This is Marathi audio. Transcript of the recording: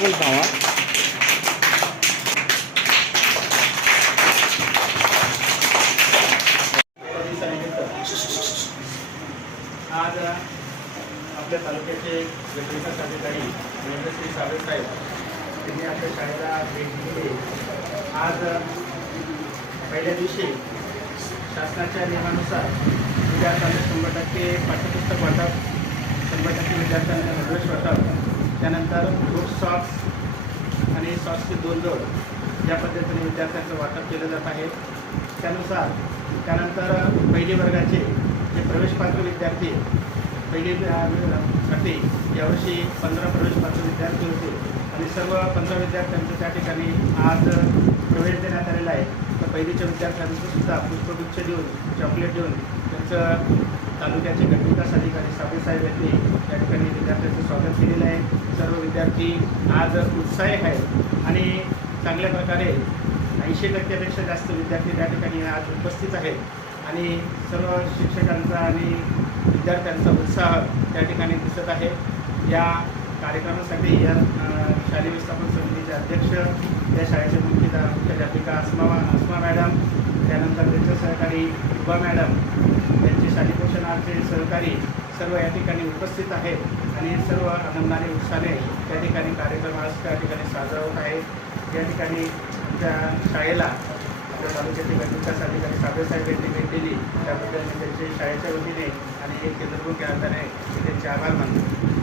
मिनिट थांबा आज आपल्या तालुक्याचे विकास अधिकारी महेंद्र श्री साहेब त्यांनी आपल्या शाळेला भेट दिली. आज पहिल्या दिवशी शासनाच्या नियमानुसार विद्यार्थ्यांना शंभर टक्के पाठ्यपुस्तक वाटप शंभर टक्के विद्यार्थ्यांना नोटवेश वाटप त्यानंतर फ्रूट सॉक्स आणि सॉक्सचे दोन जोड या पद्धतीने विद्यार्थ्यांचं वाटप केलं जात आहे. त्यानुसार त्यानंतर पहिली वर्गाचे जे प्रवेशपात्र विद्यार्थी पहिली साठी यावर्षी पंधरा प्रवेशपात्र विद्यार्थी होते. आणि सर्व पंधरा विद्यार्थ्यांचं त्या ठिकाणी आज प्रवेश देण्यात आलेला आहे. तर पहिलीच्या विद्यार्थ्यांचं सुद्धा पुष्पगुच्छ देऊन चॉकलेट देऊन त्यांचं तालुक्याचे गटविकास अधिकारी साहेब यांनी या ठिकाणी विद्यार्थ्यांचं स्वागत केलेलं आहे. सर्व विद्यार्थी आज उत्साही आहेत आणि चांगल्या प्रकारे ऐंशी टक्क्यापेक्षा जास्त विद्यार्थी त्या ठिकाणी आज उपस्थित आहेत. आणि सर्व शिक्षकांचा आणि विद्यार्थ्यांचा उत्साह त्या ठिकाणी दिसत आहे. या कार्यक्रमासाठी या शालेय व्यवस्थापन समितीचे अध्यक्ष या शाळेचे मुख्य मुख्याध्यापिका अस्मा अस्मा मॅडम त्यानंतर त्यांच्या सहकारी उभा मॅडम त्यांचे पोषणाचे सहकारी सर्व या ठिकाणी उपस्थित आहेत आणि सर्व आनंदाने उत्साहाने त्या ठिकाणी कार्यक्रम आज त्या ठिकाणी साजरा होत आहे. या ठिकाणी आमच्या शाळेला आपल्या तालुक्यातील विकास अधिकारी साहेब यांनी भेट दिली. त्याबद्दल मी त्यांचे शाळेच्या वतीने आणि केंद्रपूर केंद्राने त्यांचे आभार मानले